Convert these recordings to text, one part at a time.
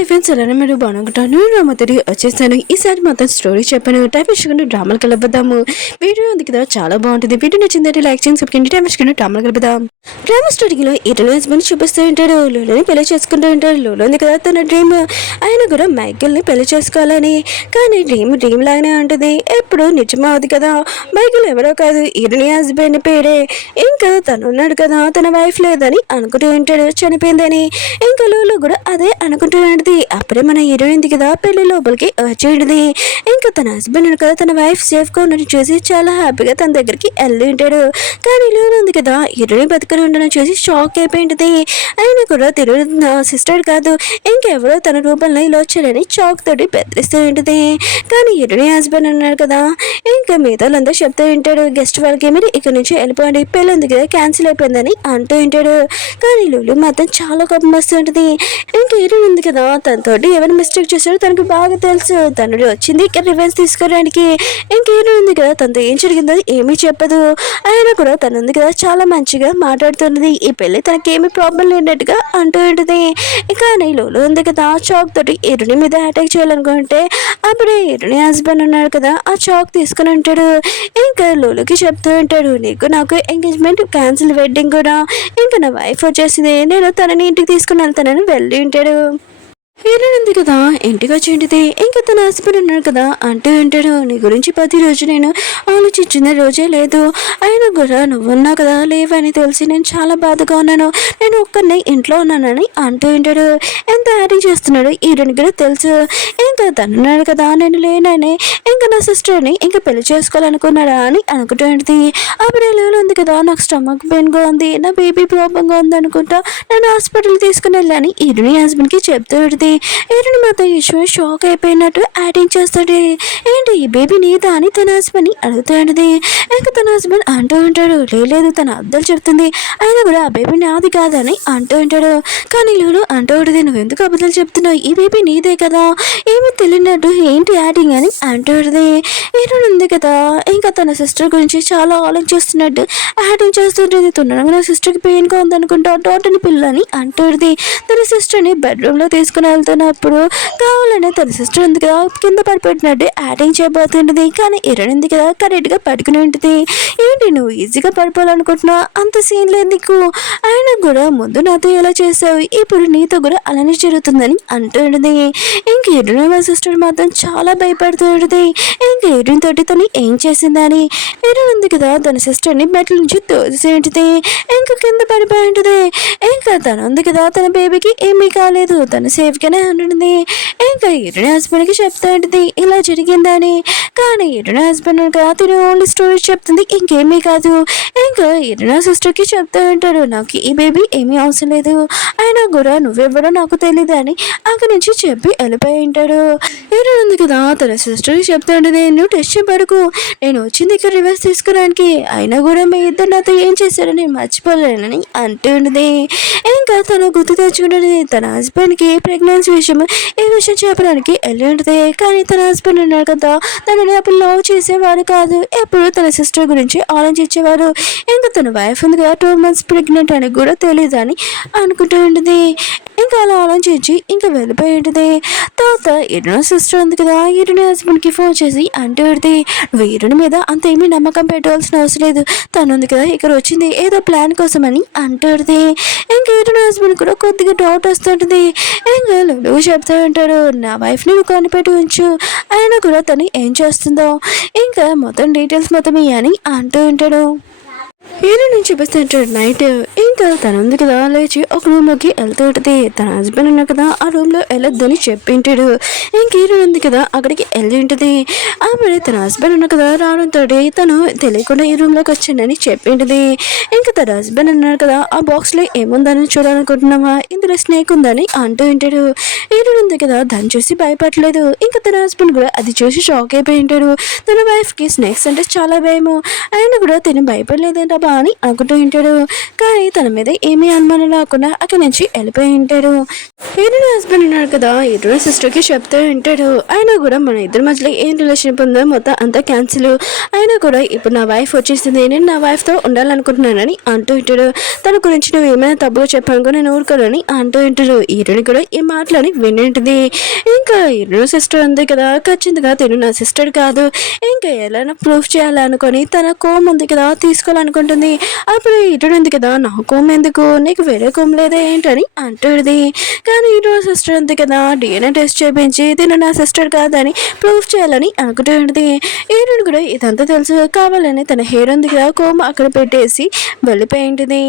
Hi friends, ఎలా మీరు బాగుంటాను. రామతడి వచ్చేసాను. ఈసారి మొత్తం స్టోరీ చెప్పాను. టైం వేసుకుని డ్రామాలు కలపదాము. వీడియో ఉంది కదా, చాలా బాగుంటుంది. వీడియో నచ్చిందంటే లైక్ చేయండి, సబ్స్క్రైబ్ టైం వేసుకుని డ్రామాలు కలపదాం. డ్రామా స్టోరీలో ఇటలీ హస్బెండ్ చూపిస్తూ ఉంటాడు. లోలోని పెళ్లి చేసుకుంటూ ఉంటాడు. లోలో ఉంది కదా తన డ్రీమ్. ఆయన కూడా మైకిల్ని పెళ్లి చేసుకోవాలని. కానీ డ్రీమ్ లాగానే ఉంటుంది. ఎప్పుడు నిజమవుతుంది కదా. మైకిల్ ఎవరో కాదు, ఇటలీ హస్బెండ్ పేరే. ఇంకా తను ఉన్నాడు కదా, తన వైఫ్ లేదని అనుకుంటూ ఉంటాడు, చనిపోయిందని. ఇంకా లోలో కూడా అదే అనుకుంటూ అప్పుడే మన హీరోయిన్ కదా పెళ్లి లోపలికి వచ్చేది. ఇంకా తన హస్బెండ్ కదా, తన వైఫ్ సేఫ్ గా ఉన్నట్టు చూసి చాలా హ్యాపీగా తన దగ్గరికి వెళ్ళి ఉంటాడు. కానీ లోన్ ఉంది కదా, హీరోయిన్ బతుకుని ఉండడం చూసి షాక్ అయిపోయింది. ఆయన కూడా తిరుగుతున్న సిస్టర్ కాదు, ఇంకెవరో తన రూపంలో ఇలా వచ్చాడని షాక్ తోటి బెదిరిస్తూ ఉంటుంది. కానీ హీరోయిన్ హస్బెండ్ ఉన్నాడు కదా, ఇంకా మిగతా వాళ్ళంతా చెప్తూ ఉంటాడు, గెస్ట్ వాళ్ళకి మీరు ఇక్కడ నుంచి వెళ్ళిపోండి, పెళ్ళి ఉంది కదా క్యాన్సిల్ అయిపోయిందని అంటూ ఉంటాడు. కానీ లూలు మాత్రం చాలా కోపం వస్తుంటుంది. ఇంకా హీరోయిన్ ఉంది కదా, తనతోటి ఎవరు మిస్టేక్ చేశారో తనకు బాగా తెలుసు. తను వచ్చింది ఇక్కడ రివెంజ్ తీసుకోవడానికి. ఇంకేమీ ఉంది కదా, తనతో ఏం జరిగిందో ఏమీ చెప్పదు. అయినా కూడా తను ఉంది కదా చాలా మంచిగా మాట్లాడుతున్నది. ఈ పెళ్లి తనకేమీ ప్రాబ్లం లేనట్టుగా అంటూ ఉంటుంది. కానీ లోలో ఉంది కదా, చాక్ తోటి ఎరుని మీద అటాక్ చేయాలనుకుంటే అప్పుడే ఎరుని హస్బెండ్ ఉన్నాడు కదా, ఆ చాక్ తీసుకుని ఉంటాడు. ఇంకా లోలోకి చెప్తూ ఉంటాడు, నీకు నాకు ఎంగేజ్మెంట్ క్యాన్సిల్, వెడ్డింగ్ కూడా. ఇంకా నా వైఫ్ వచ్చేసింది, నేను తనని ఇంటికి తీసుకుని వెళ్తానని వెళ్ళి ఉంటాడు. హీరోయిన్ ఉంది కదా, ఇంటికి వచ్చేంటిది. ఇంకా తన హస్బెండ్ ఉన్నాడు కదా, అంటూ ఉంటాడు, నీ గురించి ప్రతిరోజు నేను ఆలోచించిన రోజే లేదు. అయినా కూడా నువ్వున్నావు కదా, లేవని తెలిసి నేను చాలా బాధగా ఉన్నాను. నేను ఒక్కరిని ఇంట్లో ఉన్నానని అంటూ ఉంటాడు. ఎంత యాక్టింగ్ చేస్తున్నాడు హీరోయిన్ కూడా తెలుసు. ఇంకా తనున్నాడు కదా, నేను లేనని. ఇంకా నా సిస్టర్ని ఇంకా పెళ్లి చేసుకోవాలనుకున్నాడా అని అనుకుంటూ ఉంటుంది. అప్పుడు లేలు ఉంది కదా, నాకు స్టమక్ పెయిన్గా ఉంది, నా బేబీ ప్రాబ్లంగా ఉంది అనుకుంటా నేను హాస్పిటల్ తీసుకుని వెళ్ళాను హీరోయిన్ హస్బెండ్కి చెప్తూ ఉంటుంది. హీరోయిన్ మాత్రం ఈశ్వర్ షాక్ అయిపోయినట్టు యాక్టింగ్ చేస్తాడు. ఏంటి ఈ బేబీ నీదా అని తన హస్బెండ్ని అడుగుతూ ఉంటుంది. ఇంకా తన హస్బెండ్ అంటూ ఉంటాడు, లేదు తన అబ్బాయి చెప్తుంది, అయినా కూడా ఆ బేబీ నాది కాదని అంటూ ఉంటాడు. కానీ లూలు అంటూ ఉంటుంది, నువ్వు ఎందుకు అబద్ధాలు చెప్తున్నావు, ఈ బేబీ నీదే కదా, ఏమీ తెలియనట్టు ఏంటి యాక్టింగ్ అని అంటూ ఉంటుంది. హీరోయిన్ ఉంది కదా, ఇంకా తన సిస్టర్ గురించి చాలా ఆలోచిస్తున్నట్టు యాక్టింగ్ చేస్తుంటుంది. తొందరగా నా సిస్టర్కి పెయిన్గా ఉందనుకుంటా తోటని పిల్లని అంటుంది. తన సిస్టర్ని బెడ్రూమ్లో తీసుకుని వెళ్తున్నప్పుడు కావాలనే తన సిస్టర్ ఉంది కదా కింద పడిపెట్టినట్టు యాక్టింగ్ చేయబోతుంటుంది. కానీ హీరోయిన్ ఉంది కదా కరెక్ట్గా పడుకుని ఉంటుంది. ఏంటి నువ్వు ఈజీగా పడిపోవాలనుకుంటున్నా, అంత సీన్ లేదు నీకు, అయినా కూడా ముందు నాతో ఎలా చేసావు, ఇప్పుడు నీతో కూడా అలానే జరుగుతుందని అంటూ ఉంటుంది. ఇంక హీరోయిన్ వాళ్ళ సిస్టర్ మాత్రం చాలా భయపడుతూ ఉంటుంది. ఇంకా హీరోయిన్ తోటి తను ఏం చేసిందని. హీరోయిన్ ఉంది కదా తన సిస్టర్ని బెడ్ల నుంచి తోసి ఉంటుంది. ఇంకా కింద పడిపోయి ఉంటుంది. ఇంకా తను ఉంది కదా, తన బేబీకి ఏమీ కాలేదు, తను సేఫ్గానే ఉంటుంది. ఇంకా హీరోయిన్ హస్బెండ్కి చెప్తా ఉంటుంది ఇలా జరిగిందని. కానీ హీరోయిన్ హస్బెండ్ కదా, తిను ఓన్లీ స్టోరీ చెప్తుంది, ఇంకేమీ కాదు. ఇంకా హీరోయిన్ సిస్టర్కి చెప్తూ ఉంటాడు, నాకు ఈ బేబీ ఏమీ అవసరం లేదు, అయినా కూడా నువ్వెవరో నాకు తెలియదు అని అక్కడి నుంచి చెప్పి వెళ్ళిపోయి ఉంటాడు. హీరోయిన్ ఉంది కదా, తన సిస్టర్కి చెప్తా ఉంటుంది, నువ్వు టెస్ట్ పడుకు, నేను వచ్చింది ఇక్కడ రివర్స్ తీసుకోవడానికి, అయినా కూడా మీ ఇద్దరు నాతో ఏం చేశారని మర్చిపోలేనని అంటుంది. ఇంకా తను గుర్తు తెచ్చుకుంటుంది, తన హస్బెండ్కి ప్రెగ్నెన్సీ విషయం ఈ విషయం చెప్పడానికి వెళ్ళి ఉంటుంది. కానీ తన హస్బెండ్ ఉన్నాడు కదా, తనని అప్పుడు లవ్ చేసేవాడు కాదు, ఎప్పుడు తన సిస్టర్ గురించి ఆలోచించేవాడు. ఇంకా తన వైఫ్ ఉంది కదా 2 months ప్రెగ్నెంట్ అని కూడా తెలియదు అని అనుకుంటూ ఉంటుంది. ఇంకా అలా ఆలోచించి ఇంకా వెళ్ళిపోయి ఉంటుంది. తర్వాత హీరోయిన్ సిస్టర్ ఉంది కదా, హీరోయిన్ హస్బెండ్కి ఫోన్ చేసి అంటూ ఉంటుంది, నువ్వు హీరోయిన్ మీద అంత ఏమీ నమ్మకం పెట్టవలసిన అవసరం లేదు, తను ఉంది కదా ఇక్కడ వచ్చింది ఏదో ప్లాన్ కోసం అని అంటుంది. ఇంకా హీరోయిన్ హస్బెండ్ కూడా కొద్దిగా డౌట్ వస్తుంటుంది. ఇంకా నువ్వు చెప్తూ ఉంటాడు, నా వైఫ్ని నువ్వు కనిపెట్టి ఉంచు, అయినా కూడా తను ఏం చేస్తుందో ఇంకా మొత్తం డీటెయిల్స్ మొత్తం అని అంటూ ఉంటాడు. హీరోయిన్ చూపిస్తుంటాడు నైట్. ఇంకా తను ఉంది కదా లేచి ఒక రూమ్లోకి వెళ్తూ ఉంటుంది. తన హస్బెండ్ ఉన్నా కదా ఆ రూమ్లో వెళ్ళొద్దని చెప్పింటాడు. ఇంక హీరోయిన్ ఉంది కదా అక్కడికి వెళ్ళి ఉంటుంది. అప్పుడే తన హస్బెండ్ ఉన్నా కదా రావడంతో తను తెలియకుండా ఈ రూమ్లోకి వచ్చిందని చెప్పింటుంది. ఇంకా తన హస్బెండ్ అన్నాడు కదా, ఆ బాక్స్లో ఏముందని చూడాలనుకుంటున్నావా, ఇందులో స్నేక్ ఉందని అంటూ ఉంటాడు. హీరోయిన్ ఉంది కదా దాన్ని చూసి భయపడలేదు. ఇంకా తన హస్బెండ్ కూడా అది చూసి షాక్ అయిపోయి ఉంటాడు. తన వైఫ్కి స్నేక్స్ అంటే చాలా భయము, ఆయన కూడా తిని భయపడలేదంట అని అనుకుంటూ ఉంటాడు. కానీ తన మీద ఏమీ అనుమానం రాకుండా అక్కడి నుంచి వెళ్ళిపోయి ఉంటాడు. హీరోయిన్ హస్బెండ్ ఉన్నాడు కదా, హీరోయిన్ సిస్టర్కి చెప్తూ ఉంటాడు. అయినా కూడా మన ఇద్దరి మధ్యలో ఏం రిలేషన్షిప్ ఉందో మొత్తం అంతా క్యాన్సిల్. అయినా కూడా ఇప్పుడు నా వైఫ్ వచ్చేసింది, నేను నా వైఫ్తో ఉండాలనుకుంటున్నానని అంటూ ఉంటాడు. తన గురించి నువ్వు ఏమైనా తప్పుగా చెప్పానుకో నేను ఊరుకోనని అంటూ ఉంటాడు. హీరోయిన్ కూడా ఈ మాటలని వినింటుంది. ఇంకా హీరోయిన్ సిస్టర్ ఉంది కదా, ఖచ్చితంగా తిను నా సిస్టర్ కాదు, ఇంకా ఎలా ప్రూఫ్ చేయాలనుకొని తన కోమ్ ఉంది కదా తీసుకోవాలనుకుంటుంది. అప్పుడు హీరోయిన్ ఉంది కదా, నా కోమ్ ఎందుకు, నీకు వేరే కోమ్ లేదా ఏంటని అంటుంది. కానీ హీరోయిన్ సిస్టర్ ఉంది కదా, డిఎన్ఏ టెస్ట్ చేయించి తిను నా సిస్టర్ కాదని ప్రూఫ్ చేయాలని అనుకుంటూ ఉంటుంది. హీరోయిన్ కూడా ఇదంతా తెలుసు, కావాలని తన హెయిర్ ఉంది కదా కోమ అక్కడ పెట్టేసి వెళ్ళిపోయి ఉంటుంది.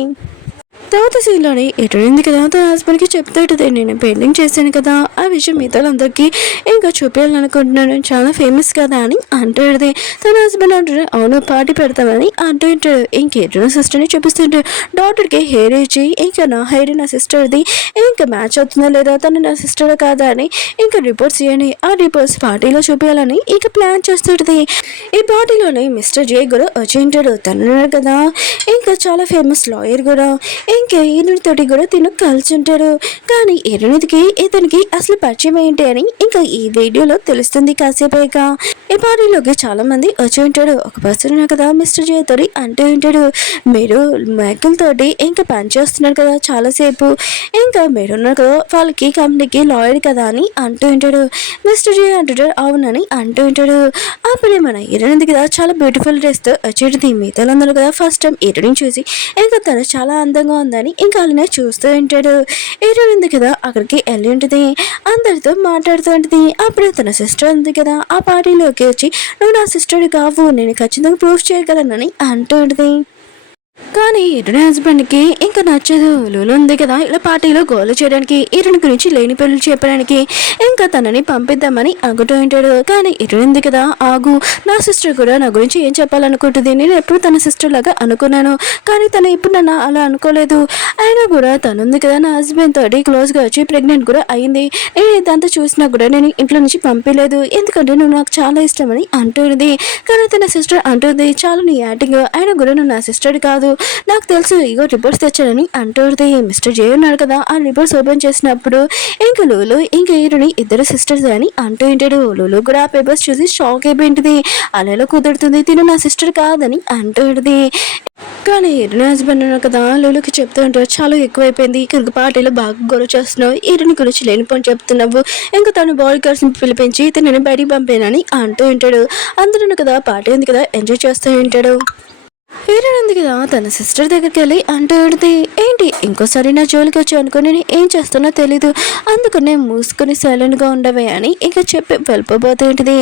తర్వాత సీన్లోని ఎటుడింది కదా, తన హస్బెండ్కి చెప్తాడు, నేను పెయింటింగ్ చేశాను కదా, ఆ విషయం మిగతా అందరికీ ఇంకా చూపించాలనుకుంటున్నాను, చాలా ఫేమస్ కదా అని అంటాడు. తన హస్బెండ్ అంటాడు, అవును పార్టీ పెడతామని అంటూ ఉంటాడు. ఇంకెటు సిస్టర్ని చూపిస్తుంటాడు. డాక్టర్కి హెయిర్ ఇచ్చి ఇంకా నా హెయిర్ నా సిస్టర్ది ఇంకా మ్యాచ్ అవుతుందా లేదా, తను నా సిస్టర్ కాదా అని ఇంకా రిపోర్ట్స్ ఇవ్వండి, ఆ రిపోర్ట్స్ పార్టీలో చూపించాలని ఇంకా ప్లాన్ చేస్తుంటుంది. ఈ పార్టీలోనే మిస్టర్ జే కూడా వచ్చి ఉంటాడు. తను కదా ఇంకా చాలా ఫేమస్ లాయర్ కూడా, ఇంకా ఈయనతోటి కూడా తిను కలిసి ఉంటాడు. కానీ ఈయనకి ఇతనికి అసలు పరిచయం ఏంటి అని ఇంకా ఈ వీడియోలో తెలుస్తుంది. కాసేపేగా ఈ పార్టీలోకి చాలా మంది వచ్చి ఉంటాడు. ఒక పర్సన్ కదా మిస్టర్ జే తోటి అంటూ ఉంటాడు, మీరు మైకిల్ తోటి ఇంకా పని చేస్తున్నారు కదా చాలాసేపు, ఇంకా మీరున్నారు కదా వాళ్ళకి కంపెనీకి లాయర్ కదా అని అంటూ ఉంటాడు. మిస్టర్ జే అంటాడు అవునని అంటూ ఉంటాడు. అప్పుడే మన హీరోయిన్ కదా చాలా బ్యూటిఫుల్ డ్రెస్తో వచ్చేది. మిగతాలందరూ కదా ఫస్ట్ టైం హీరోయిన్ చూసి ఇంకా తను చాలా అందంగా ఉందని ఇంకా అలానే చూస్తూ ఉంటాడు. హీరోయిన్ ఉంది కదా అక్కడికి వెళ్ళి ఉంటుంది, అందరితో మాట్లాడుతూ ఉంటుంది. అప్పుడు తన సిస్టర్ ఉంది కదా ఆ పార్టీలోకి వచ్చి, నువ్వు నా సిస్టర్ కావు, నేను ఖచ్చితంగా ప్రూఫ్ చేయగలనని అంటూ ఉంటుంది. కానీ హీరోయిన్ హస్బెండ్కి ఇంకా నచ్చదు. లూలు ఉంది కదా ఇలా పార్టీలో గోలు చేయడానికి, హీరోయిన్ గురించి లేని పెళ్లి చెప్పడానికి ఇంకా తనని పంపిద్దామని అనుకుంటూ ఉంటాడు. కానీ హీరోయిన్ ఉంది కదా, ఆగు, నా సిస్టర్ కూడా నా గురించి ఏం చెప్పాలనుకుంటుంది, నేను ఎప్పుడు తన సిస్టర్ లాగా అనుకున్నాను, కానీ తను ఇప్పుడు నన్ను అలా అనుకోలేదు. అయినా కూడా తను ఉంది కదా నా హస్బెండ్ తోటి క్లోజ్గా వచ్చి ప్రెగ్నెంట్ కూడా అయింది. నేను ఇదంతా చూసినా కూడా నేను ఇంట్లో నుంచి పంపించలేదు, ఎందుకంటే నువ్వు నాకు చాలా ఇష్టమని అంటుంది. కానీ తన సిస్టర్ అంటుంది, చాలా నీ యాక్టింగ్, అయినా కూడా నువ్వు నా సిస్టర్ కాదు, నాకు తెలుసు, ఇగో రిపోర్ట్స్ తెచ్చానని అంటుంది. మిస్టర్ జే ఉన్నాడు కదా, ఆ రిపోర్ట్స్ ఓపెన్ చేసినప్పుడు ఇంకా లూలు ఇంకా హీరోని ఇద్దరు సిస్టర్స్ అని అంటూ ఉంటాడు. లూలు కూడా ఆ పేపర్స్ చూసి షాక్ అయిపోయింది. అలా కుదురుతుంది, తిను నా సిస్టర్ కాదని అంటుంది. కానీ హీరోని హస్బెండ్ ఉన్నాడు కదా, లూలుకి చెప్తూ ఉంటాడు, చాలా ఎక్కువైపోయింది, ఇక్కడ పార్టీలో బాగా గొడవ చేస్తున్నావు, హీరోని గురించి లేని పని చెప్తున్నావు, ఇంకా తను బాడీ గార్డ్స్ని పిలిపించి తినని బయటికి పంపానని అంటూ ఉంటాడు. అందరూ కదా పార్టీ ఉంది కదా ఎంజాయ్ చేస్తూ ఉంటాడు. హీరోయిన్ ఉంది కదా తన సిస్టర్ దగ్గరికి వెళ్ళి అంటూ పెడితే, ఏంటి ఇంకోసారి నా జోలికి వచ్చి అనుకుని నేను ఏం చేస్తానో తెలీదు, అందుకనే మూసుకొని సైలెంట్గా ఉండవే అని ఇంకా చెప్పి వెళ్ళిపోబోతుంటుంది.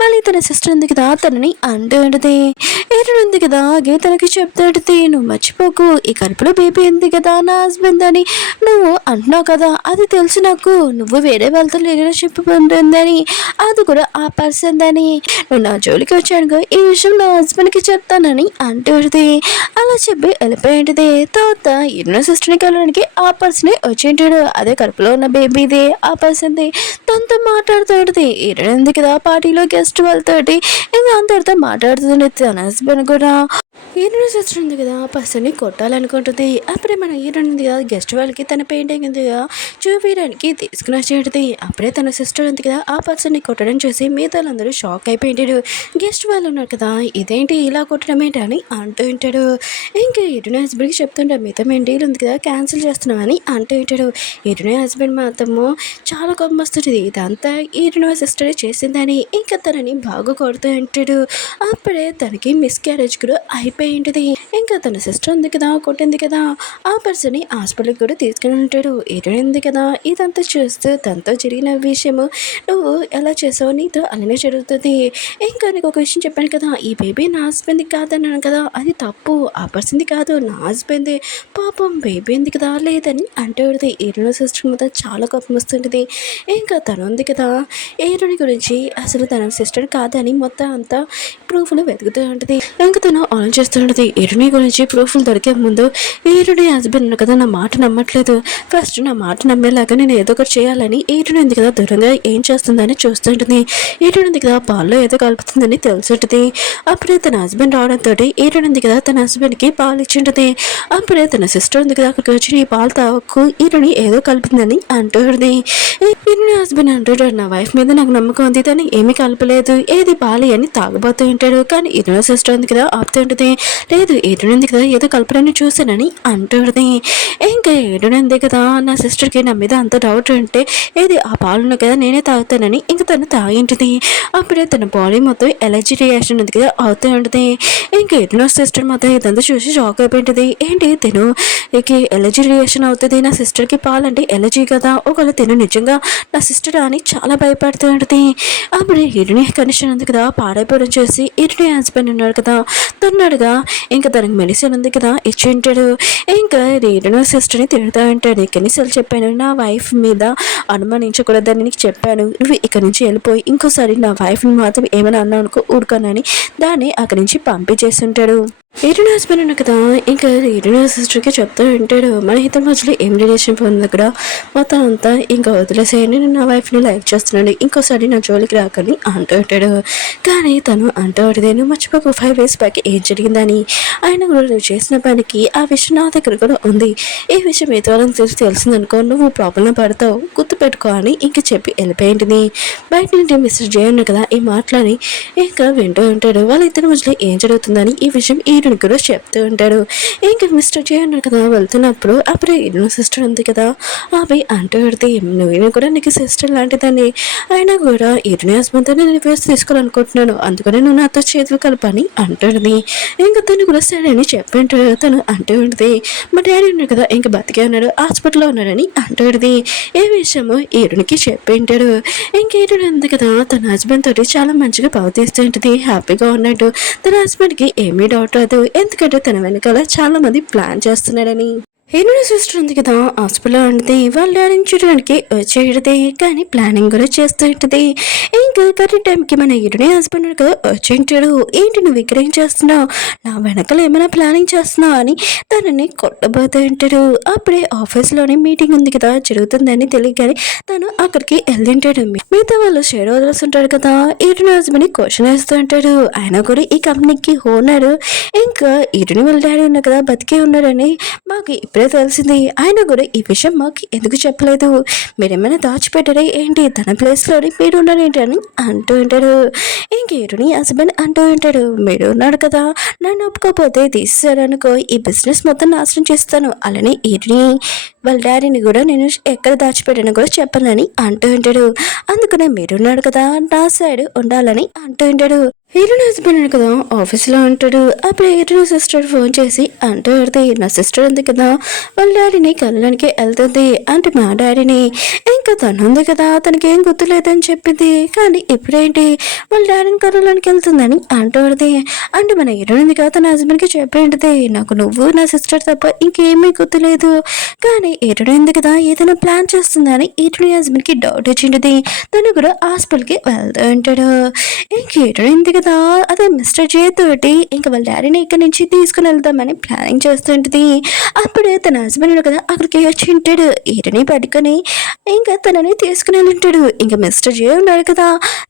మళ్ళీ తన సిస్టర్ ఉంది కదా తనని అంటూ ఉంటుంది. హీరోయిన్ ఉంది కదా తనకి చెప్తాడుతుంది, నువ్వు మర్చిపోకు, ఈ కడుపులో బేబీ ఉంది కదా నా హస్బెండ్ అని నువ్వు అంటున్నావు కదా, అది తెలుసు నాకు, నువ్వు వేరే వాళ్ళతో రిలేషన్షిప్ ఉంటుందని, అది కూడా ఆ పర్సన్ అని, నువ్వు నా జోలికి వచ్చానుకో ఈ విషయం నా హస్బెండ్కి చెప్తానని అంటుంది. అలా చెప్పి వెళ్ళిపోయింది. తర్వాత ఎన్నో సిస్టర్ని కలవడానికి ఆ పర్సనే వచ్చి ఉంటాడు. అదే కడుపులో ఉన్న బేబీదే ఆ పర్సన్ది. తనతో మాట్లాడుతుంది. ఇరవై కదా పార్టీలో గెస్ట్ వాళ్ళతోటి ఇంకా అందరితో మాట్లాడుతుంది. తన హస్బెండ్ కూడా హీరోయిన్ సిస్టర్ ఉంది కదా ఆ పర్సన్ని కొట్టాలనుకుంటుంది. అప్పుడే మన హీరోయిన్ ఉంది కదా గెస్ట్ వాళ్ళకి తన పెయింటింగ్ ఉంది కదా చూపించడానికి తీసుకుని వచ్చేది. అప్పుడే తన సిస్టర్ ఉంది కదా ఆ పర్సన్ని కొట్టడం చూసి మిగతాలందరూ షాక్ అయిపోయింటాడు. గెస్ట్ వాళ్ళు ఉన్నారు కదా, ఇదేంటి ఇలా కొట్టడం ఏంటి అని అంటూ ఉంటాడు. ఇంకా హీరోయిన్ హస్బెండ్కి చెప్తుంటాడు, మిగతా మేము డీల్ ఉంది కదా క్యాన్సిల్ చేస్తున్నామని అంటూ ఉంటాడు. హీరోయిన్ హస్బెండ్ మాత్రము చాలా కోపం వస్తుంది, ఇదంతా హీరోయిన్ సిస్టరే చేసిందని ఇంకా తనని బాగా కొడుతూ ఉంటాడు. అప్పుడే తనకి మిస్క్యారేజ్ కూడా అయిపోయింది. ఇంకా తన సిస్టర్ ఉంది కదా కొట్టింది కదా ఆ పర్సన్ని హాస్పిటల్కి కూడా తీసుకుని ఉంటాడు. ఏదైంది కదా ఇదంతా చూస్తూ తనతో జరిగిన విషయము, నువ్వు ఎలా చేసావు నీతో అలానే జరుగుతుంది. ఇంకా నీకు ఒక విషయం చెప్పాను కదా, ఈ బేబీ నా హస్బెండ్కి కాదన్నాను కదా, అది తప్పు, ఆ పర్సన్ది కాదు నా హస్బెండే, పాపం బేబీ ఉంది కదా లేదని అంటుంది. ఏరోని సిస్టర్ మీద చాలా కోపం వస్తుంటుంది. ఇంకా తను ఉంది కదా ఏరోని గురించి అసలు తన సిస్టర్ కాదని మొత్తం అంతా ప్రూఫ్లు వెతుకుతూ ఉంటుంది. ఇంకా తను ప్లాన్ చేస్తుంటది. ఇరుని గురించి ప్రూఫ్లు దొరికే ముందు ఈరుని హస్బెండ్ కదా నా మాట నమ్మట్లేదు, ఫస్ట్ నా మాట నమ్మేలాగా నేను ఏదో ఒకటి చేయాలని ఈరుని ఉంది కదా దూరంగా ఏం చేస్తుందని చూస్తుంటుంది. ఈరుని ఉంది కదా పాల్లో ఏదో కలుపుతుందని తెలుసుంటుంది. అప్పుడే తన హస్బెండ్ రావడంతో ఈరుని ఉంది కదా తన హస్బెండ్కి పాలు ఇచ్చింటుంది. అప్పుడే తన సిస్టర్ ఉంది కదా అక్కడికి వచ్చి ఈ పాలు తాగకు ఈరుని ఏదో కలుపుతుందని అంటుంది. ఈరుని హస్బెండ్ అంటాడు నా వైఫ్ మీద నాకు నమ్మకం ఉంది, తను ఏమీ కలపలేదు, ఏది పాలి అని తాగబోతూ ఉంటాడు. కానీ ఈరుని సిస్టర్ ఉంది కదా ఆపుతుంటుంది. లేదు ఈరుని ఉంది కదా ఏదో కలపడని చూసానని అంటుంది. ఇంకా ఈరుని ఉంది కదా నా సిస్టర్కి నా మీద అంత డౌట్ ఉంటే ఏది ఆ పాలున్న కదా నేనే తాగుతానని ఇంక తను తాగింటుంది. అప్పుడే తన బాడీ మొత్తం ఎలర్జీ రియాక్షన్ ఉంది కదా అవుతూ ఉంటుంది. ఇంకా ఈరుని సిస్టర్ మొత్తం ఇదంతా చూసి షాక్ అయిపోయింటుంది. ఏంటి తిను ఇక ఎలర్జీ రియాక్షన్ అవుతుంది, నా సిస్టర్కి పాలంటే ఎలర్జీ కదా, ఒకవేళ తిను నిజంగా నా సిస్టర్ అని చాలా భయపడుతూ ఉంటుంది. అప్పుడు ఈరుని కండిషన్ ఉంది కదా పాడైపోవడం చేసి ఈరుని హస్బెండ్ ఉన్నాడు కదా తన్నాడుగా ఇంకా తనకు మెడిసిన్ ఉంది కదా ఇచ్చి ఉంటాడు. ఇంకా ఈరుని సిస్టర్ని తిడుతూ ఉంటాడు. ఎన్నిసార్లు చెప్పాను నా వైఫ్ మీద అనుమానించకూడదని నీకు చెప్పాను, నువ్వు ఇక్కడి నుంచి వెళ్ళిపోయి ఇంకోసారి నా వైఫ్ని మాత్రం ఏమైనా అన్నావు అనుకో ఊరుకోనని దాన్ని అక్కడి నుంచి పంపించేసి ఉంటాడు. ఈరుని హస్బెండ్ ఉన్న కదా ఇంకా ఈరుని సిస్టర్కి చెప్తూ ఉంటాడు మన ఇద్దరి మధ్యలో ఏం రిలేషన్ ఉంది అక్కడ మొత్తం అంతా ఇంకా వదిలేసేయండి, నేను నా వైఫ్ని లైక్ చేస్తున్నాను, ఇంకోసారి నా జోలికి రాకని అంటూ ఉంటాడు. కానీ తను అంటూ ఉంటుంది నువ్వు మర్చిపోకు 5 years బ్యాక్ ఏం జరిగిందని, ఆయన కూడా నువ్వు చేసిన పనికి ఆ విషయం నా దగ్గర కూడా ఉంది, ఈ విషయం ఏ ద్వారా తెలిసిందనుకో నువ్వు ప్రాబ్లంలో పడతావు గుర్తుపెట్టుకో అని ఇంక చెప్పి వెళ్ళిపోయింది. బయట నుండి మిస్టర్ జే ఉన్న కదా ఈ మాటలని ఇంకా వింటూ ఉంటాడు. వాళ్ళిద్దరి మధ్యలో ఏం జరుగుతుందని ఈ విషయం ఈరుని కూడా చెప్తూ ఉంటాడు. ఇంకా మిస్టర్ జే అన్నాడు కదా వెళ్తున్నప్పుడు అప్పుడే ఈరుని సిస్టర్ ఉంది కదా అవి అంటూ పెడితే నువ్వు కూడా నీకు సిస్టర్ లాంటిదని, అయినా కూడా ఈరుని హస్బెండ్తో నేను వేసి తీసుకోవాలనుకుంటున్నాను, అందుకనే నువ్వు నాతో చేతులు కలపని అంటుంది. ఇంకా తను కూడా సరే అని చెప్పింటాడు. తను అంటూ ఉంటుంది మా డాడీ ఉన్నాడు కదా ఇంకా బతికే ఉన్నాడు హాస్పిటల్లో ఉన్నాడని అంటుంది. ఏ విషయమో ఈరునికి చెప్పింటాడు. ఇంకేరుడు ఉంది కదా తన హస్బెండ్ తోటి చాలా మంచిగా ప్రవర్తిస్తూ ఉంటుంది, హ్యాపీగా ఉన్నాడు. తన హస్బెండ్కి ఏమీ డౌట్ రాదు, ఎందుకంటే తన వెనకాల చాలా మంది ప్లాన్ చేస్తున్నాడని. ఈరుని సిస్టర్ ఉంది కదా హాస్పిటల్లో ఉంటుంది, వాళ్ళ డాడీని చూడడానికి వచ్చేది కానీ ప్లానింగ్ కూడా చేస్తూ ఉంటుంది. ఇంకా కరెక్ట్ టైంకి మన ఈరుని హస్బెండ్ కదా వచ్చేంటాడు. ఏంటి నువ్వు ఇక్కడ ఏం చేస్తున్నావు, నా వెనకాల ఏమైనా ప్లానింగ్ చేస్తున్నావు అని తనని కొట్టబోతూ ఉంటాడు. అప్పుడే ఆఫీస్లోనే మీటింగ్ ఉంది కదా జరుగుతుందని తెలియగానే తను అక్కడికి వెళ్తుంటాడు. మిగతా వాళ్ళు షేర్ వదిలేస్తుంటాడు కదా ఈరుని హస్బెండ్ క్వశ్చన్ వేస్తూ ఉంటాడు. ఆయన కూడా ఈ కంపెనీకి ఓనర్, ఇంకా ఈరుని వాళ్ళ డాడీ ఉన్నా కదా బతికే ఉన్నాడని మాకు ఇప్పుడే తెలిసింది, ఆయన కూడా ఈ విషయం మాకు ఎందుకు చెప్పలేదు, మీరేమైనా దాచిపెట్టారా ఏంటి, తన ప్లేస్లోని మీరు ఉన్నారేంటని అంటూ ఉంటాడు. ఇంకేరుని హస్బెండ్ అంటూ ఉంటాడు మీరు ఉన్నాడు కదా నన్ను ఒప్పుకోపోతే తీసేసారనుకో ఈ బిజినెస్ మొత్తం నాశనం చేస్తాను, అలానే ఈరుని వాళ్ళ డాడీని కూడా నేను ఎక్కడ దాచిపెట్టాను కూడా చెప్పాలని అంటూ ఉంటాడు. అందుకనే మీరున్నాడు కదా నా సైడ్ ఉండాలని అంటూ ఉంటాడు. ఈరుని హస్బెండ్ కదా ఆఫీస్లో ఉంటాడు. అప్పుడు ఈరుని సిస్టర్ ఫోన్ చేసి అంటూ పెడితే నా సిస్టర్ ఉంది కదా వాళ్ళ డాడీని కలడానికి వెళ్తుంది అంటే మా డాడీని, ఇంకా తను ఉంది కదా తనకి ఏం గుర్తులేదని చెప్పింది, కానీ ఇప్పుడేంటి వాళ్ళ డాడీని కలడానికి వెళ్తుందని అంటూ పెడితే అంటే మన ఈరుని ఉంది కదా తన హస్బెండ్కి చెప్పేంటిది నాకు నువ్వు నా సిస్టర్ తప్ప ఇంకేమీ గుర్తులేదు, కానీ ఈరుని ఉంది కదా ఏదైనా ప్లాన్ చేస్తుందని ఈరుని హస్బెండ్కి డౌట్ వచ్చింది. తను కూడా హాస్పిటల్కి వెళ్తూ ఉంటాడు. ఇంకేరుని ఉంది కదా అదే మిస్టర్ జే తోటి ఇంకా వాళ్ళ డాడీని ఇక్కడి నుంచి తీసుకుని వెళ్దామని ప్లానింగ్ చేస్తుంటుంది. అప్పుడే తన హస్బెండ్ కదా అక్కడికి వచ్చి ఉంటాడు. ఈరుని పట్టుకొని ఇంకా తనని తీసుకుని ఉంటాడు. ఇంకా మిస్టర్ జే ఉన్నాడు కదా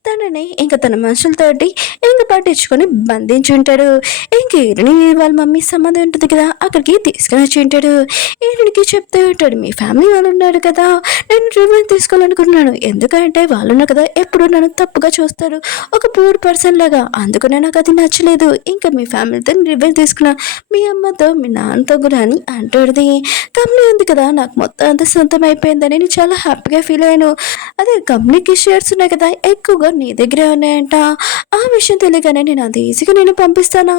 తనని ఇంకా తన మనుషులతోటి ఇంకా పట్టించుకొని బంధించి ఉంటాడు. ఇంక ఈరుని వాళ్ళ మమ్మీ సంబంధం ఉంటుంది కదా అక్కడికి తీసుకుని వచ్చి ఉంటాడు. ఈరునికి చెప్తూ ఉంటాడు మీ ఫ్యామిలీ వాళ్ళు ఉన్నారు కదా నేను ట్రీట్మెంట్ తీసుకోవాలనుకుంటున్నాను, ఎందుకంటే వాళ్ళు ఉన్నారు కదా ఎప్పుడు నన్ను తప్పుగా చూస్తారు ఒక పూర్ పర్సన్ లాగా, అందుకనే నాకు అది నచ్చలేదు, ఇంకా మీ ఫ్యామిలీతో రివెంజ్ తీసుకున్నా మీ అమ్మతో మీ నాన్నతో కూడా అని అంటుంది. కంపెనీ ఉంది కదా నాకు మొత్తం అంత సొంతం అయిపోయిందని నేను చాలా హ్యాపీగా ఫీల్ అయ్యాను, అదే కంపెనీకి షేర్స్ ఉన్నాయి కదా ఎక్కువగా నీ దగ్గరే ఉన్నాయంట, ఆ విషయం తెలియగానే నేను అంత ఈజీగా నేను పంపిస్తాను,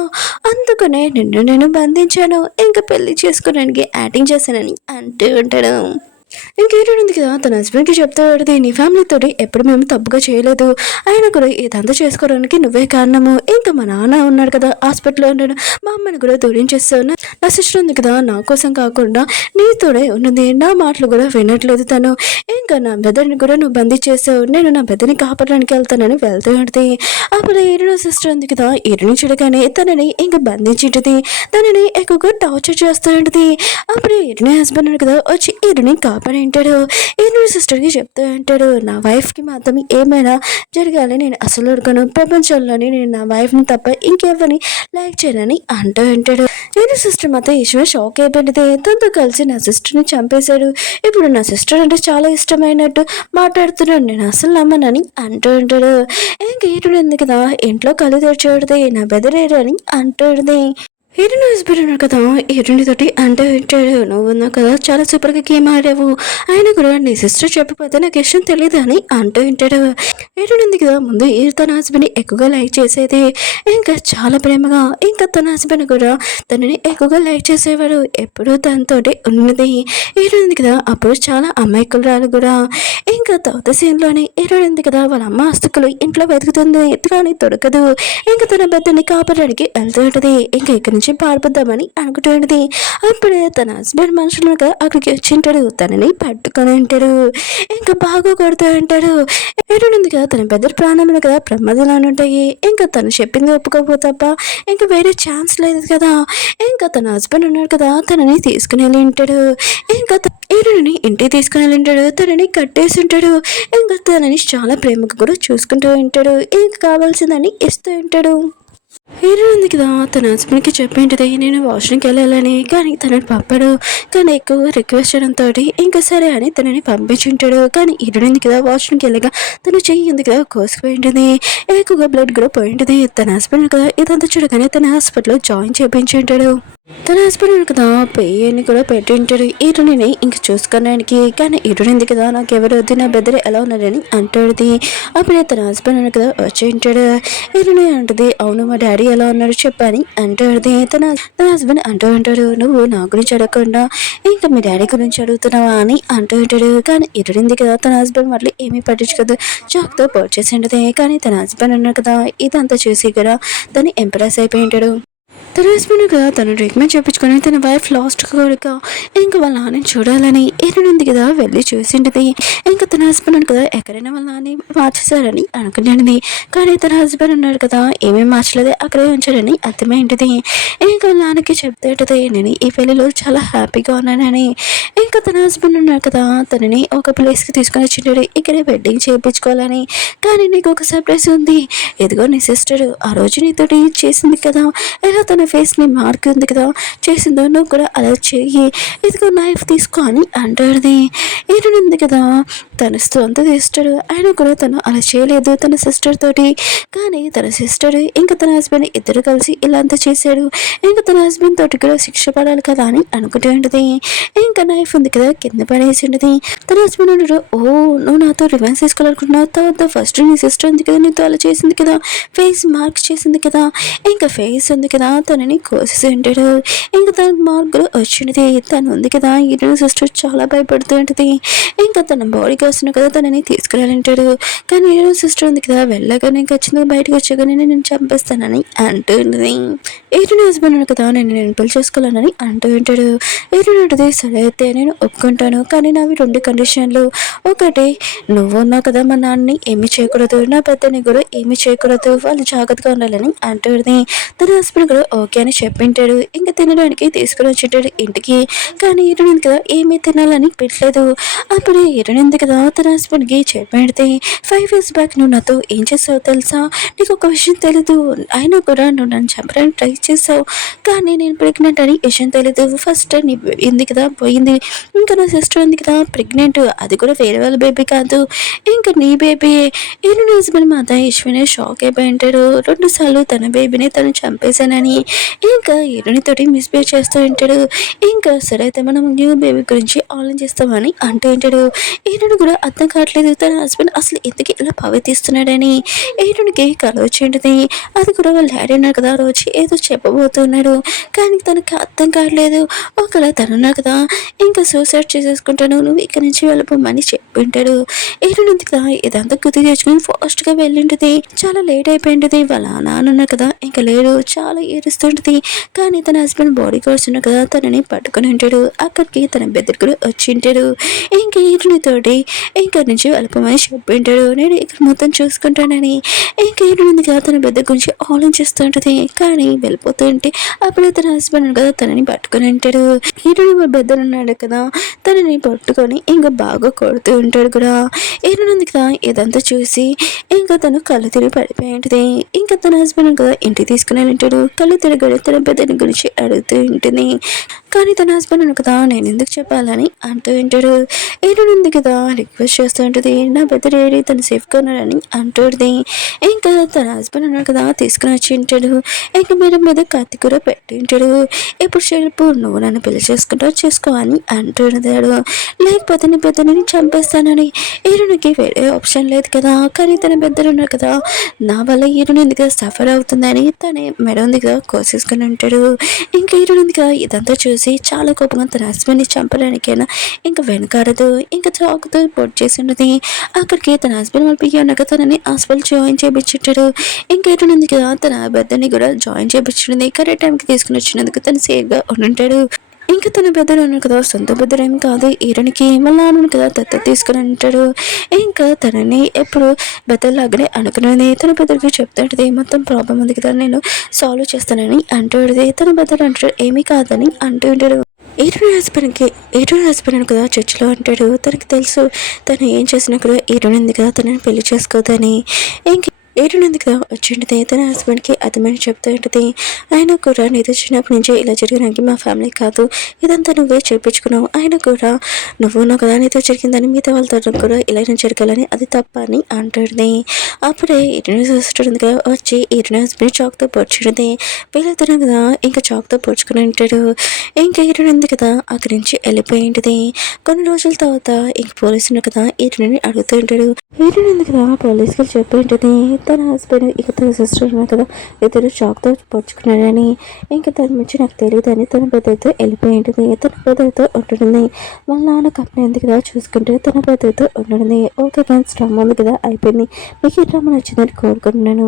అందుకనే నిన్ను నేను బంధించాను, ఇంకా పెళ్లి చేసుకోవడానికి యాక్టింగ్ చేశానని అంటూ ఉంటాడు. ఇంకేంటంది కదా తన హస్బెండ్కి చెప్తాడు, నీ ఫ్యామిలీతోటి ఎప్పుడు మేము తప్పుగా చేయలేదు, ఆయన కూడా ఇదంతా చేసుకోవడానికి నువ్వే కారణము, ఇంకా మా నాన్న ఉన్నాడు కదా హాస్పిటల్లో ఉన్నాడు, మా అమ్మని కూడా దూరం చేస్తావు, నా సిస్టర్ ఉంది కదా నా కోసం కాకుండా నీతోనే ఉన్నది, నా మాటలు కూడా వినట్లేదు తను, ఇంకా నా బెదర్ని కూడా నువ్వు బందీ చేసావు, నేను నా బెదర్ని కాపాడడానికి వెళ్తానని వెళ్తూ ఉంటుంది. అప్పుడు ఈరున సిస్టర్ ఉంది కదా ఈరుని చూడగానే తనని ఇంకా బంధించింటుంది, తనని ఎక్కువగా టార్చర్ చేస్తూ ఉంటుంది. అప్పుడు ఈరుని హస్బెండ్ ఉంది కదా వచ్చి ఈరుని కాపాడి ఉంటాడు. ఈరుని సిస్టర్కి చెప్తూ ఉంటాడు, నా వైఫ్కి మాత్రం ఏమైనా జరగాలి నేను అసలు అడగను, ప్రపంచంలోని నేను నా వైఫ్ని తప్ప ఇంకెవరిని లైక్ చేయనని అంటూ ఉంటాడు. నేను సిస్టర్ మాత్రం ఈశ్వర్ షాక్ అయిపోయింది, తనతో కలిసి నా సిస్టర్ని చంపేశాడు, ఇప్పుడు నా సిస్టర్ అంటే చాలా ఇష్టమైనట్టు మాట్లాడుతున్నాడు, నేను అసలు నమ్మనని అంటూ ఉంటాడు. ఇంకేటు ఉంది కదా ఇంట్లో కళ్ళు తెరిచేది, నా బెదరేరు అని అంటుంది. హీరోని హస్బెండ్ ఉన్నాడు కదా హీరోని తోటి అంటే ఉంటాడు, నువ్వు ఉన్నావు కదా చాలా సూపర్గా గేమ్ ఆడావు, ఆయన కూడా నీ సిస్టర్ చెప్పకపోతే నాకు ఇష్టం తెలియదు అని అంటూ ఉంటాడు. హీరోని ఉంది కదా ముందు తన హస్బెండ్ని ఎక్కువగా లైక్ చేసేది, ఇంకా చాలా ప్రేమగా, ఇంకా తన హస్బెండ్ కూడా తనని ఎక్కువగా లైక్ చేసేవాడు, ఎప్పుడూ తనతోటి ఉన్నది. హీరోని ఉంది కదా అప్పుడు చాలా అమాయకురాలు కూడా. ఇంకా తర్వాత సీన్లోనే హీరోని ఉంది కదా వాళ్ళ అమ్మ ఆస్తుకులు ఇంట్లో వెతుకుతుంది కానీ దొరకదు, ఇంకా తన బెత్తని కాపాడడానికి వెళ్తూ ఉంటుంది, ఇంకా ఇక్కడి నుంచి పారిపోద్దామని అనుకుంటుంది. అప్పుడే తన హస్బెండ్ మనుషులుగా అక్కడికి వచ్చింటాడు, తనని పట్టుకొని ఉంటాడు, ఇంకా బాగా కొడుతూ ఉంటాడు. ఏడుంది కదా తన పెద్ద ప్రాణములు కదా ప్రమాదంలో ఉంటాయి, ఇంకా తను చెప్పింది ఒప్పుకోకపోతప్ప ఇంకా వేరే ఛాన్స్ లేదు కదా. ఇంకా తన హస్బెండ్ ఉన్నాడు కదా తనని తీసుకుని వెళ్ళి ఉంటాడు, ఇంకా ఏడుని ఇంటికి తీసుకుని వెళ్ళి ఉంటాడు, తనని కట్టేసి ఉంటాడు, ఇంకా తనని చాలా ప్రేమగా కూడా చూసుకుంటూ ఉంటాడు, ఇంకా కావాల్సిందని ఇస్తూ ఉంటాడు. హీరో ఉంది కదా తన హస్బెండ్కి చెప్పింటిది నేను వాష్రూమ్కి వెళ్ళాలని, కానీ తనని పంపడు, కానీ ఎక్కువగా రిక్వెస్ట్ చేయడంతో ఇంకా సరే అని తనని పంపించుంటాడు. కానీ హీరో ఉంది కదా వాష్రూమ్కి వెళ్ళగా తన చెయ్యి ఉంది కదా కోసుకుపోయింటుంది, ఎక్కువగా బ్లడ్ కూడా పోయింటుంది. తన హస్బెండ్ కదా ఇదంతా చూడగానే తన హాస్పిటల్లో జాయిన్ చేయించుంటాడు. తన హస్బెండ్ కదా పెయ్యని కూడా పెట్టింటాడు హీరోని ఇంక చూసుకోవడానికి, కానీ హీరోనింది కదా నాకు ఎవరు వద్దు నా బెదర్ ఎలా ఉన్నాడని అంటాడుది. అప్పుడే తన హస్బెండ్ కదా వచ్చి ఉంటాడు. హీరోని అంటది అవును మా డాడీ ఎలా ఉన్నాడు చెప్పని అంటాడుది. తన తన హస్బెండ్ అంటూ ఉంటాడు నువ్వు నా గురించి అడగకుండా ఇంకా మీ డాడీ గురించి అడుగుతున్నావా అని అంటూ ఉంటాడు. కానీ హీరోనింది కదా తన హస్బెండ్ మళ్ళీ ఏమీ పట్టించుకోదు, చాక్తో పర్చేసి ఉంటుంది. కానీ తన హస్బెండ్ ఉన్నాడు కదా ఇదంతా చూసి కదా దాన్ని ఎంప్రెస్ అయిపోయి ఉంటాడు. తన హస్బెండ్ కదా తను ట్రీట్మెంట్ చేయించుకొని తన వైఫ్ లాస్ట్ కొడుక ఇంకా వాళ్ళ నాన్నని చూడాలని ఎరునుంది కదా వెళ్ళి చూసింటది. ఇంకా తన హస్బెండ్ కదా ఎక్కడైనా వాళ్ళ నాన్న మార్చేశారని అనుకునేది, కానీ తన హస్బెండ్ ఉన్నాడు కదా ఏమేమి మార్చలేదు అక్కడే ఉంచారని అర్థమైంటది. ఇంకా వాళ్ళ నాన్నకి చెప్తేటది నేను ఈ పెళ్లిలో చాలా హ్యాపీగా ఉన్నానని. ఇంకా తన హస్బెండ్ ఉన్నాడు కదా తనని ఒక ప్లేస్కి తీసుకొని వచ్చింటాడు ఇక్కడే వెడ్డింగ్ చేయించుకోవాలని. కానీ నీకు ఒక సర్ప్రైజ్ ఉంది, ఎదుగో నీ సిస్టర్ ఆ రోజు నీతోటి చేసింది కదా ఎలా తన ఫేస్ని మార్క్ ఉంది కదా చేసిందో నువ్వు కూడా అలా చెయ్యి, ఇదిగో నైఫ్ తీసుకో అని అంటాడుది. ఈయనుంది కదా తన సొంత సిస్టర్ ఆయన కూడా తను అలా చేయలేదు తన సిస్టర్ తోటి, కానీ తన సిస్టర్ ఇంకా తన హస్బెండ్ ఇద్దరు కలిసి ఇలా అంతా చేశాడు, ఇంకా తన హస్బెండ్ తోటి కూడా శిక్ష పడాలి కదా అని అనుకుంటూ ఉంటుంది. ఇంకా నైఫ్ ఉంది కదా కింద పడేసి ఉంటుంది. తన హస్బెండ్ ఉంటాడు ఓ నువ్వు నాతో రివెంజ్ తీసుకోవాలనుకుంటున్నావు, తర్వాత ఫస్ట్ నీ సిస్టర్ ఉంది కదా నీతో అలా చేసింది కదా ఫేస్ మార్క్ చేసింది కదా ఇంకా ఫేస్ ఉంది కదా తనని కోసేసి ఉంటాడు. ఇంకా తన మార్కులు వచ్చినది తను ఉంది కదా ఈయన సిస్టర్ చాలా భయపడుతూ ఉంటుంది. ఇంకా తన బాడీ కోసం కదా తనని తీసుకురాలంటాడు, కానీ ఈయన సిస్టర్ ఉంది కదా వెళ్ళగానే ఖచ్చితంగా బయటకు వచ్చాగానే నేను చంపేస్తానని అంటుంది. ఈయన హస్బెండ్ ఉంది కదా నేను పెళ్లి చేసుకోవాలని అంటూ ఉంటాడు. ఈయన ఉంటుంది సరే అయితే నేను ఒప్పుకుంటాను, కానీ నావి రెండు కండిషన్లు, ఒకటి నువ్వు ఉన్నావు కదా మా నాన్నని ఏమీ చేయకూడదు, నా పెద్దని కూడా ఏమీ చేయకూడదు, వాళ్ళు జాగ్రత్తగా ఉండాలని అంటుంది. తన హస్బెండ్ కూడా ఓకే అని చెప్పింటాడు. ఇంకా తినడానికి తీసుకుని వచ్చింటాడు ఇంటికి, కానీ ఈరునింది కదా ఏమీ తినాలని పెట్టలేదు. అప్పుడు ఈరునింది కదా తన హస్బెండ్కి చెప్పితే 5 years బ్యాక్ నువ్వు నాతో ఏం చేసావు తెలుసా, నీకు ఒక విషయం తెలీదు, అయినా కూడా నువ్వు నన్ను చంపడానికి ట్రై చేసావు, కానీ నేను ప్రెగ్నెంట్ అని విషయం తెలీదు, ఫస్ట్ నీ ఉంది కదా పోయింది, ఇంకా నా సిస్టర్ ఉంది కదా ప్రెగ్నెంట్, అది కూడా వేరే వాళ్ళ బేబీ కాదు ఇంకా నీ బేబీ. ఈయన హస్బెండ్ మాత ఈశ్వనే షాక్ అయిపోయి ఉంటాడు, 2 సార్లు తన బేబీని తను చంపేశానని. ఇంకా హీరోయిన్‌తోటి మిస్‌బిహేవ్ చేస్తూ ఉంటాడు. ఇంకా సరే అయితే మనం న్యూ బేబీ గురించి ఆలోచిస్తామని అంటూ ఉంటాడు. హీరోయిన్ కూడా అర్థం కావట్లేదు తన హస్బెండ్ అసలు ఎందుకు ఇలా ప్రవర్తిస్తున్నాడని. హీరోయిన్‌కి కల వచ్చి ఉంటది. అది కూడా వాళ్ళ డాడీ ఉన్నారు కదా! రోజు ఏదో చెప్పబోతున్నాడు. కానీ తనకి అర్థం కావట్లేదు. ఒకవేళ తనున్నాడు కదా! ఇంకా సూసైడ్ చేసేసుకుంటాను. నువ్వు ఇక్కడి నుంచి వెళ్ళిపోమని చెప్పుంటాడు. హీరోయిన్ ఉంది కదా! ఇదంతా గుర్తు తెచ్చుకొని ఫాస్ట్‌గా వెళ్ళుంటది. చాలా లేట్ అయిపోయింటది. వాళ్ళ నాన్న ఉన్నారు కదా! ఇంక లేరు. చాలా ఏడుస్తుంటది. కానీ తన హస్బెండ్ బాడీ గార్డ్స్ ఉన్నారు కదా! తనని పట్టుకొని ఉంటాడు. అక్కడికి తన బెదర్ కూడా వచ్చింటాడు. ఇంక హీరోయిన్‌తోటి ఇక్కడి నుంచి వెళ్ళిపోమని చెప్పింటాడు. నేను ఇక్కడ మొత్తం చూసుకుంటానని. ఇంక హీరోయిన్ ఉంది కదా! తన బెదర్ గురించి ఆలోచిస్తూ ఉంటది. కానీ వెళ్ళిపోతూ ఉంటే అప్పుడే తన హస్బెండ్ కదా తనని పట్టుకొని ఉంటాడు. హీరోయిన్ బెదర్ ఉన్నాడు కదా! తనని పట్టుకొని ఇంక బాగా కొడుతూ ఉంటాడు కూడా. హీరోయిన్ ఉంది కదా! ఇదంతా చూసి ఇంకా తను కళ్ళు తిరిగి పడిపోయి ఉంటది. ఇంకా తన హస్బెండ్ కదా ఇంటికి తీసుకుని ఉంటాడు. కళ్ళు తిరగడు తన బెదర్ గురించి అడుగుతూ ఉంటుంది. కానీ తన హస్బెండ్ కదా నేను ఎందుకు చెప్పాలని అంటూ ఉంటాడు. హీరోయిన్ ఉంది కదా రిక్వెస్ట్ చేస్తూ ఉంటుంది. నా బెదర్ ఏడి తను సేఫ్గా ఉన్నాడని అంటుంది. ఇంకా తన హస్బెండ్ ఉన్నాడు కదా తీసుకుని వచ్చి ఉంటాడు. ఇంకా మీద కత్తి కూడా పెట్టి ఉంటాడు. ఇప్పుడు చెప్పు నువ్వు నన్ను పెళ్లి చేసుకుంటావు చేసుకో అని అంటున్నాడు. లేకపోతే నీ బెదర్ని చంపేస్తానని. హీరోయిన్‌కి వేరే ఆప్షన్ లేదు కదా! కానీ తన బెదర్ ఉన్నారు కదా! నా వల్ల హీరోయిన్ ఉంది కదా సఫర్ అవుతుందని తనే మెడ ఉంది కదా కోసేసుకొని ఉంటాడు. ఇంకా హీరోయిన్ ఉంది కదా ఇదంతా చూసి చాలా కోపంగా తన హస్బెండ్‌ని చంపడానికైనా ఇంకా వెనకాడదు. ఇంకా చాకుతో పొడి చేసి ఉన్నది. అక్కడికి తన హస్బెండ్ వాళ్ళ పియ్య ఉన్నాక తనని హాస్పిటల్ జాయిన్ చేయించుంటాడు. ఇంకా హీరోయిన్ ఉంది కదా తన బెదర్ని కూడా జాయిన్ చేయించుంది. కరెక్ట్ టైంకి తీసుకుని వచ్చినందుకు తను సేఫ్గా ఉండుంటాడు. ఇంకా తన బెదర్ అన్నాడు కదా సొంత బెదర్ ఏం కాదు హీరోయిన్‌కి వాళ్ళ నాన్న కదా దత్తత తీసుకుని ఉంటాడు. ఇంకా తనని ఎప్పుడు బెదర్ లాగానే అనుకునేది. తన బెదర్‌కి చెప్తుంటది మొత్తం ప్రాబ్లం ఉంది కదా నేను సాల్వ్ చేస్తానని అంటాడు. తన బెదర్ అంటాడు ఏమీ కాదని అంటూ ఉంటాడు. హీరోయిన్ హస్బెండ్ కదా చర్చిలో అంటాడు. తనకి తెలుసు తను ఏం చేసినా కూడా హీరోయిన్ ఉంది కదా తనని పెళ్లి చేసుకోదని. ఇంక హీరోయిన్ ఉంది కదా వచ్చింటది. తన హస్బెండ్‌కి అర్థమని చెప్తూ ఉంటుంది. అయినా కూడా నీతో చిన్నప్పటి నుంచే ఇలా జరిగినానికి మా ఫ్యామిలీ కాదు ఇదంతా నువ్వే చేయించుకున్నావు. అయినా కూడా నువ్వు నా కదా నీతో జరిగిందని మిగతా వాళ్ళతో కూడా ఇలానే జరగాలని అది తప్ప అని అంటుంది. అప్పుడే హీరోయిన్ సిస్టర్ ఉంది కదా వచ్చి హీరోయిన్ హస్బెండ్ చాక్తో పొడుచుంటుంది. వీళ్ళిద్దరు కదా ఇంకా చాక్తో పొడుచుకుని ఉంటాడు. ఇంకా హీరోయిన్ ఉంది కదా అక్కడి నుంచి వెళ్ళిపోయి ఉంటుంది. కొన్ని రోజుల తర్వాత ఇంక పోలీసులు కదా హీరోయిన్ని అడుగుతూ ఉంటాడు. హీరోయిన్ ఉంది కదా పోలీసులు చెప్పి ఉంటుంది. తన హస్బెండ్ ఇక తన సిస్టర్ ఉన్నారు కదా ఇద్దరు చాక్తో పొడుచుకున్నాడని. ఇంకా తన నుంచి నాకు తెలియదని తన బెదర్తో వెళ్ళిపోయి ఉంటుంది. తన బెదర్తో ఉంటుంటుంది. వాళ్ళ నాన్న కంపెనీ ఉంది కదా చూసుకుంటే తన బెదర్తో ఉంటుంటుంది. ఓకే ఫ్రెండ్స్ డ్రామా ఉంది కదా అయిపోయింది. మీకు ఈ డ్రామా నచ్చిందని కోరుకుంటున్నాను.